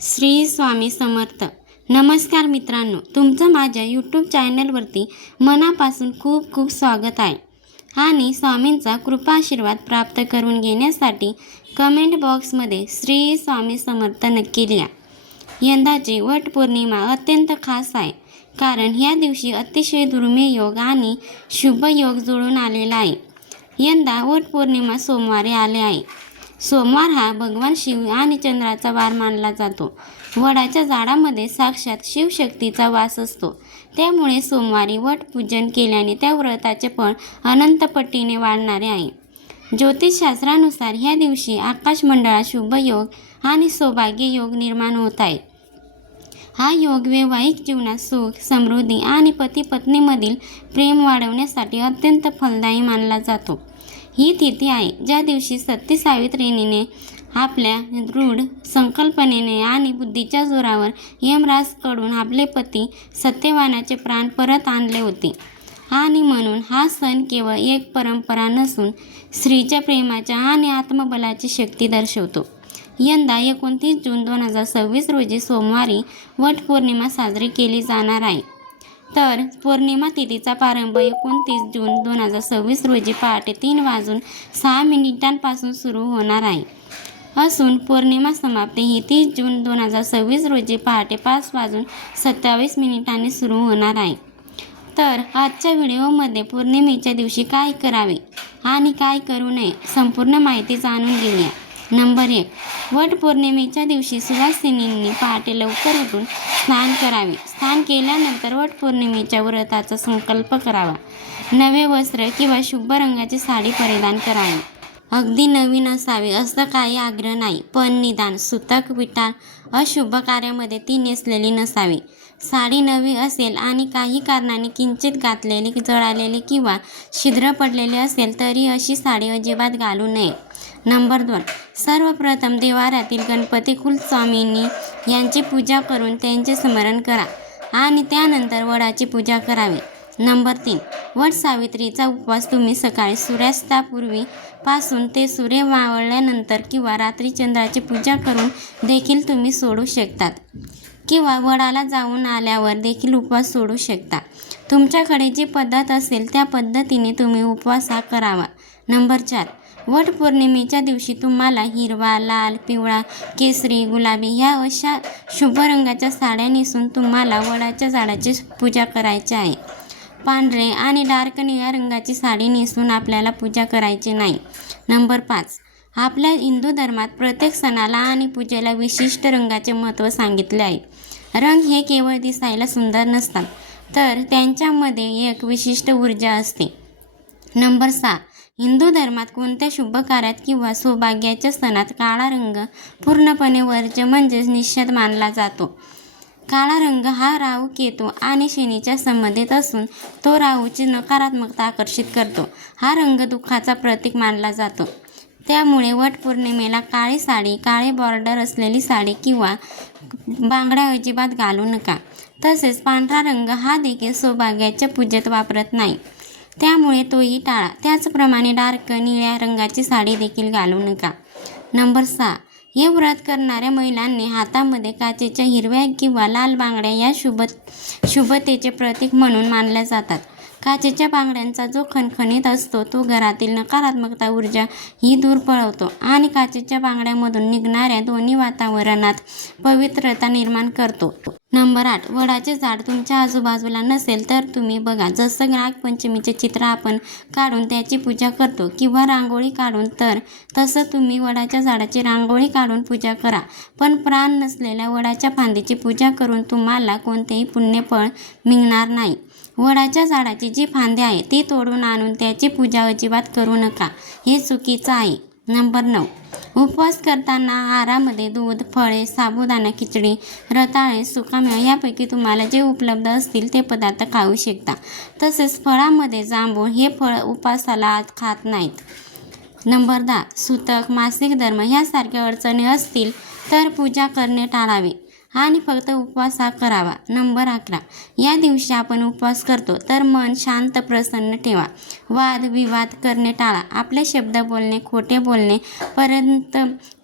श्री स्वामी समर्थ. नमस्कार मित्रांनो, तुमचं माझ्या यूट्यूब चॅनलवरती मनापासून खूप खूप स्वागत आहे. आणि स्वामींचा कृपा आशीर्वाद प्राप्त करून घेण्यासाठी कमेंट बॉक्समध्ये श्री स्वामी समर्थ नक्की लिहा. यंदाची वटपौर्णिमा अत्यंत खास आहे, कारण ह्या दिवशी अतिशय दुर्मिळ योग आणि शुभ योग जुळून आलेला आहे. यंदा वटपौर्णिमा सोमवारी आले आहे. सोमवार हा भगवान शिव आणि चंद्राचा वार मानला जातो. वडाच्या झाडामध्ये साक्षात शिवशक्तीचा वास असतो. त्यामुळे सोमवारी वटपूजन केल्याने त्या व्रताचे फळ अनंत पटीने वाढणारे आहे. ज्योतिषशास्त्रानुसार ह्या दिवशी आकाशमंडळात शुभ योग आणि सौभाग्य योग निर्माण होत आहे. हा योग वैवाहिक जीवनात सुख, समृद्धी आणि पती पत्नीमधील प्रेम वाढवण्यासाठी अत्यंत फलदायी मानला जातो. ही तिथी आहे ज्या दिवशी सती सावित्रीने आपल्या दृढ संकल्पनेने आणि बुद्धीच्या जोरावर यमराजकडून आपले पती सत्यवानाचे प्राण परत आणले होते. आणि म्हणून हा सण केवळ एक परंपरा नसून स्त्रीच्या प्रेमाच्या आणि आत्मबलाची शक्ती दर्शवतो. यंदा 29 जून 2026 रोजी सोमवारी वटपौर्णिमा साजरी केली जाणार आहे. तर पौर्णिमा तिथीचा प्रारंभ 29 जून 2026 रोजी पहाटे 3:06 सुरू होणार आहे असून पौर्णिमा समाप्ती ही 30 जून 2026 रोजी पहाटे 5:27 सुरू होणार आहे. तर आजच्या व्हिडिओमध्ये पौर्णिमेच्या दिवशी काय करावे आणि काय करू नये संपूर्ण माहिती जाणून घेऊया. नंबर 1. वटपौर्णिमेच्या दिवशी सुवासिनींनी पहाटे लवकर उठून स्नान करावे. स्नान केल्यानंतर वटपौर्णिमेच्या व्रताचा संकल्प करावा. नवे वस्त्र किंवा शुभ रंगाची साडी परिधान करावी. अगदी नवीन असावे असं काही आग्रह नाही, पण निदान सुतक, विटाळ अशुभ कार्यामध्ये ती नेसलेली नसावी. साडी नवी असेल आणि काही कारणाने किंचित घातलेली, जळालेली किंवा छिद्र पडलेले असेल तरी अशी साडी अजिबात घालू नये. नंबर 2. सर्वप्रथम देवाऱ्यातील गणपती कुलस्वामिनी यांची पूजा करून त्यांचे स्मरण करा आणि त्यानंतर वडाची पूजा करावी. नंबर 3. वट सावित्रीचा उपवास तुम्ही सकाळी सूर्यास्तापूर्वी पासून ते सूर्य मावळल्यानंतर किंवा रात्री चंद्राची पूजा करून देखील तुम्ही सोडू शकतात, किंवा वडाला जाऊन आल्यावर देखील उपवास सोडू शकता. तुमच्याकडे जी पद्धत असेल त्या पद्धतीने तुम्ही उपवास हा करावा. नंबर 4. वटपौर्णिमेच्या दिवशी तुम्हाला हिरवा, लाल, पिवळा, केसरी, गुलाबी ह्या अशा शुभ रंगाच्या साड्या नेसून तुम्हाला वडाच्या झाडाची पूजा करायची आहे. पांढरे आणि डार्क निळ्या रंगाची साडी नेसून आपल्याला पूजा करायची नाही. नंबर 5. आपल्या हिंदू धर्मात प्रत्येक सणाला आणि पूजेला विशिष्ट रंगाचे महत्त्व सांगितले आहे. रंग हे केवळ दिसायला सुंदर नसतात, तर त्यांच्यामध्ये एक विशिष्ट ऊर्जा असते. नंबर 6. हिंदू धर्मात कोणत्या शुभ कार्यात किंवा सौभाग्याच्या सणात काळा रंग पूर्णपणे वर्ज्य म्हणजेच निषेध मानला जातो. काळा रंग हा राहू, केतू आणि शनीच्या संबंधित असून तो राहूची नकारात्मकता आकर्षित करतो. हा रंग दुःखाचा प्रतीक मानला जातो. त्यामुळे वटपौर्णिमेला काळी साडी, काळे बॉर्डर असलेली साडी किंवा बांगड्या अजिबात घालू नका. तसेच पांढरा रंग हा देखील सौभाग्याच्या पूजेत वापरत नाही, त्यामुळे तोही टाळा. त्याचप्रमाणे डार्क निळ्या रंगाची साडी देखील घालू नका. नंबर 6. हे व्रत करणाऱ्या महिलांनी हातामध्ये काचेच्या हिरव्या किंवा लाल बांगड्या या शुभतेचे प्रतीक म्हणून मानल्या जातात. काचेच्या बांगड्यांचा जो खणखणीत असतो तो घरातील नकारात्मकता ऊर्जा ही दूर पळवतो आणि काचेच्या बांगड्यामधून निघणाऱ्या दोन्ही वातावरणात पवित्रता निर्माण करतो. नंबर 8. वडाचे झाड तुमच्या आजूबाजूला नसेल तर तुम्ही बघा, जसं नागपंचमीचे चित्र आपण काढून त्याची पूजा करतो किंवा रांगोळी काढून, तर तसं तुम्ही वडाच्या झाडाची रांगोळी काढून पूजा करा. पण प्राण नसलेल्या वडाच्या फांदीची पूजा करून तुम्हाला कोणतेही पुण्यफळ मिळणार नाही. वडाच्या झाडाची जी फांदी आहे ती तोडून आणून त्याची पूजा अजिबात करू नका, हे चुकीचं आहे. नंबर 9. उपवास करताना आहारामध्ये दूध, फळे, साबुदाणा खिचडी, रताळे, सुकामेवा यापैकी तुम्हाला जे उपलब्ध असतील ते पदार्थ खाऊ शकता. तसेच फळामध्ये जांभूळ हे फळ उपासाला खात नाहीत. नंबर 10. सुतक, मासिक धर्म ह्यासारख्या अडचणी असतील तर पूजा करणे टाळावे आणि फक्त उपवास हा करावा. नंबर 11. या दिवशी आपण उपवास करतो तर मन शांत, प्रसन्न ठेवा. वाद विवाद करणे टाळा. आपले शब्द बोलणे, खोटे बोलणे, पर्यंत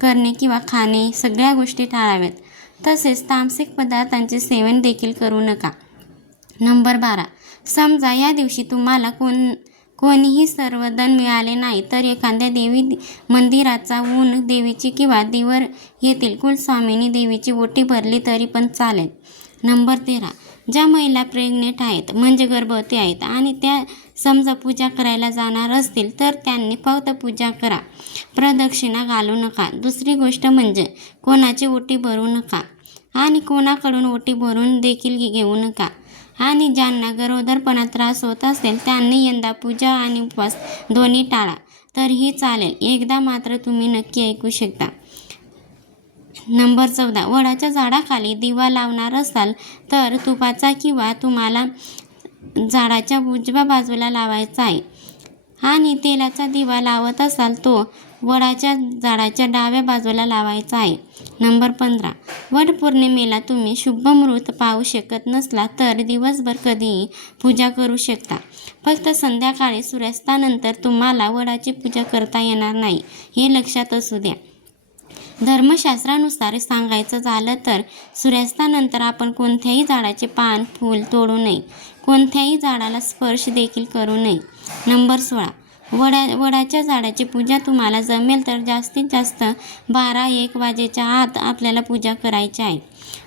करणे किंवा खाणे सगळ्या गोष्टी टाळाव्यात. तसेच तामसिक पदार्थांचे सेवन देखील करू नका. नंबर 12. समजा या दिवशी तुम्हाला कोणीही सर्वधन मिळाले नाही तर एखाद्या देवी मंदिराचा ऊन देवीची किंवा दिवर येथील कुलस्वामिनी देवीची ओटी भरली तरी पण चालेल. नंबर 13. ज्या महिला प्रेग्नेंट आहेत म्हणजे गर्भवती आहेत आणि त्या समजा पूजा करायला जाणार असतील तर त्यांनी फक्त पूजा करा, प्रदक्षिणा घालू नका. दुसरी गोष्ट म्हणजे कोणाची ओटी भरू नका आणि कोणाकडून ओटी भरून देखील घेऊ नका. आणि ज्यांना गरोदरपणा त्रास होत असेल त्यांनी यंदा पूजा आणि उपवास दोन्ही टाळा तरीही चालेल. एकदा मात्र तुम्ही नक्की ऐकू शकता. नंबर 14. वडाच्या झाडाखाली दिवा लावणार असाल तर तुपाचा किंवा तुम्हाला झाडाच्या उजव्या बाजूला लावायचा आहे आणि तेलाचा दिवा लावत असाल तो वडाच्या झाडाच्या डाव्या बाजूला लावायचा आहे. नंबर 15. वटपौर्णिमेला तुम्ही शुभ मुहूर्त पाहू शकत नसला तर दिवसभर कधीही पूजा करू शकता. फक्त संध्याकाळी सूर्यास्तानंतर तुम्हाला वडाची पूजा करता येणार नाही, हे लक्षात असू द्या. धर्मशास्त्रानुसार सांगायचं झालं तर सूर्यास्तानंतर आपण कोणत्याही झाडाचे पान, फूल तोडू नये, कोणत्याही झाडाला स्पर्श देखील करू नये. नंबर 16. वडाच्या झाडाची पूजा तुम्हाला जमेल तर जास्तीत जास्त 12-1 वाजेच्या आत आपल्याला पूजा करायची आहे.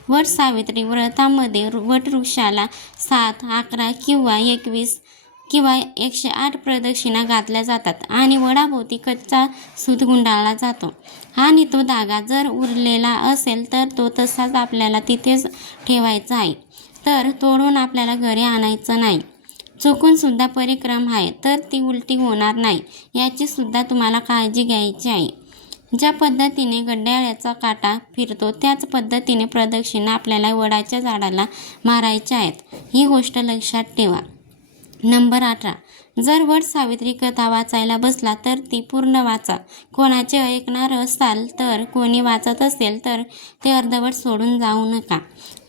वट सावित्री व्रतामध्ये वटवृक्षाला 7, 11 किंवा 21 किंवा 108 प्रदक्षिणा घातल्या जातात आणि वडाभोवती कच्चा सूत गुंडाळला जातो आणि तो धागा जर उरलेला असेल तर तो तसाच आपल्याला तिथेच ठेवायचा आहे, तर तोडून आपल्याला घरी आणायचं नाही. चुकून सुद्धा परिक्रम आहे तर ती उलटी होणार नाही याची सुद्धा तुम्हाला काळजी घ्यायची आहे. ज्या पद्धतीने घड्याळाचा काटा फिरतो त्याच पद्धतीने प्रदक्षिणा आपल्याला वडाच्या झाडाला मारायच्या आहेत, ही गोष्ट लक्षात ठेवा. नंबर 18. जर वट सावित्री कथा वाचायला बसला तर ती पूर्ण वाचा. कोणाचे ऐकणार असाल तर कोणी वाचत असेल तर ते अर्धवट सोडून जाऊ नका,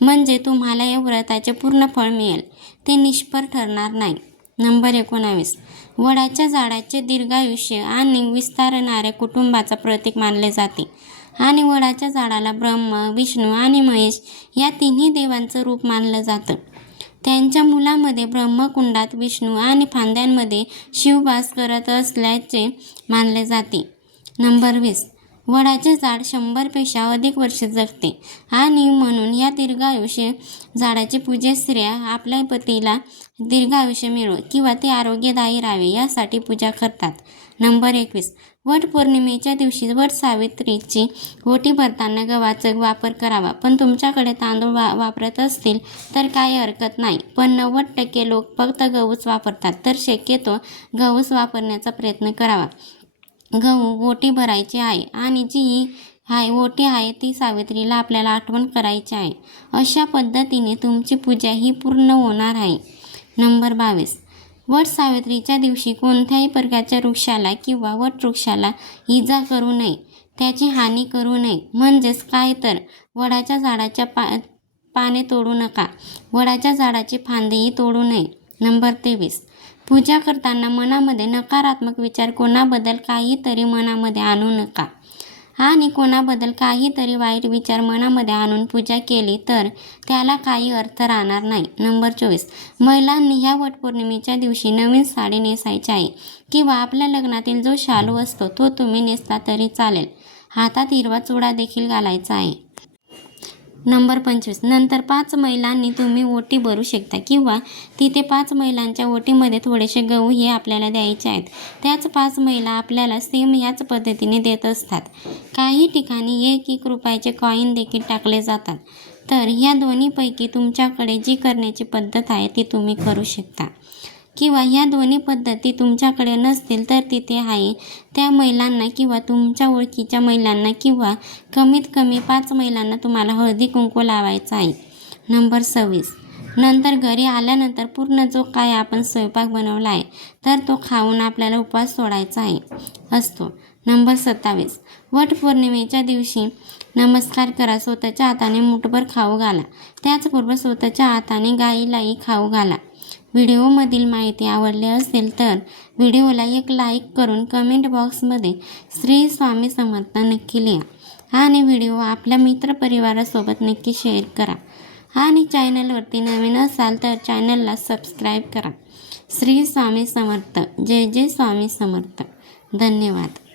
म्हणजे तुम्हाला या व्रताचे पूर्ण फळ मिळेल, ते निष्फळ ठरणार नाही. नंबर 19. वडाच्या झाडाचे दीर्घायुष्य आणि विस्तारणाऱ्या कुटुंबाचा प्रतीक मानले जाते आणि वडाच्या झाडाला ब्रह्मा, विष्णू आणि महेश या तिन्ही देवांचं रूप मानलं जातं. त्यांच्या मुलामध्ये ब्रह्मकुंडात विष्णू आणि फांद्यांमध्ये शिव वास करत असल्याचे मानले जाते. नंबर 20. वडाचे झाड 100पेक्षा अधिक वर्षे जगते आणि म्हणून या दीर्घायुष्य झाडाची पूजा स्त्रिया आपल्या पतीला दीर्घायुष्य मिळो किंवा ते आरोग्यदायी राहावे यासाठी पूजा करतात. नंबर 21. वटपौर्णिमेच्या दिवशी वट सावित्रीची ओटी भरताना गव्हाचा वापर करावा, पण तुमच्याकडे तांदूळ वापरत असतील तर काही हरकत नाही, पण 90% लोक फक्त गहूच वापरतात, तर शक्यतो गहूच वापरण्याचा प्रयत्न करावा. गहू ओटी भरायची आहे आणि जी ओटी आहे ती सावित्रीला आपल्याला आठवण करायची आहे. अशा पद्धतीने तुमची पूजा ही पूर्ण होणार आहे. नंबर 22. वट सावित्रीच्या दिवशी कोणत्याही प्रकारच्या वृक्षाला किंवा वटवृक्षाला इजा करू नये, त्याची हानी करू नये. म्हणजेच काय तर वडाच्या झाडाच्या पाने तोडू नका, वडाच्या झाडाची फांदीही तोडू नये. नंबर 23. पूजा करताना मनामध्ये नकारात्मक विचार कोणाबद्दल काहीतरी मनामध्ये आणू नका आणि कोणाबद्दल काहीतरी वाईट विचार मनामध्ये आणून पूजा केली तर त्याला काही अर्थ राहणार नाही. नंबर 24. महिलांनी ह्या वटपौर्णिमेच्या दिवशी नवीन साडी नेसायची आहे किंवा आपल्या लग्नातील जो शालू असतो तो तुम्ही नेसला तरी चालेल. हातात हिरवा चुडा देखील घालायचा आहे. नंबर 25. नंतर 5 महिलांनी तुम्ही ओटी भरू शकता किंवा तिथे 5 महिलांच्या ओटीमध्ये थोडेसे गहू हे आपल्याला द्यायचे आहेत. त्याच 5 महिला आपल्याला सेम याच पद्धतीने देत असतात. काही ठिकाणी 1-1 रुपयाचे कॉईन देखील टाकले जातात. तर ह्या दोन्हीपैकी तुमच्याकडे जी करण्याची पद्धत आहे ती तुम्ही करू शकता किंवा ह्या दोन्ही पद्धती तुमच्याकडे नसतील तर तिथे आहे त्या महिलांना किंवा तुमच्या ओळखीच्या महिलांना किंवा कमीत कमी 5 महिलांना तुम्हाला हळदी कुंकू लावायचा आहे. नंबर 26. नंतर घरी आल्यानंतर पूर्ण जो काय आपण स्वयंपाक बनवला आहे तर तो खाऊन आपल्याला उपवास सोडायचा असतो. नंबर 27. वटपौर्णिमेच्या दिवशी नमस्कार करा, स्वतःच्या हाताने मुठभर खाऊ घाला, त्याचबरोबर स्वतःच्या हाताने गाईलाही खाऊ घाला. व्हिडिओमधील माहिती आवडली असेल तर व्हिडिओला एक लाईक करून कमेंट बॉक्समध्ये श्री स्वामी समर्थ नक्की लिहा आणि व्हिडिओ आपल्या मित्रपरिवारासोबत नक्की शेअर करा आणि चॅनलवरती नवीन असाल तर चॅनलला सबस्क्राईब करा. श्री स्वामी समर्थ. जय जय स्वामी समर्थ. धन्यवाद.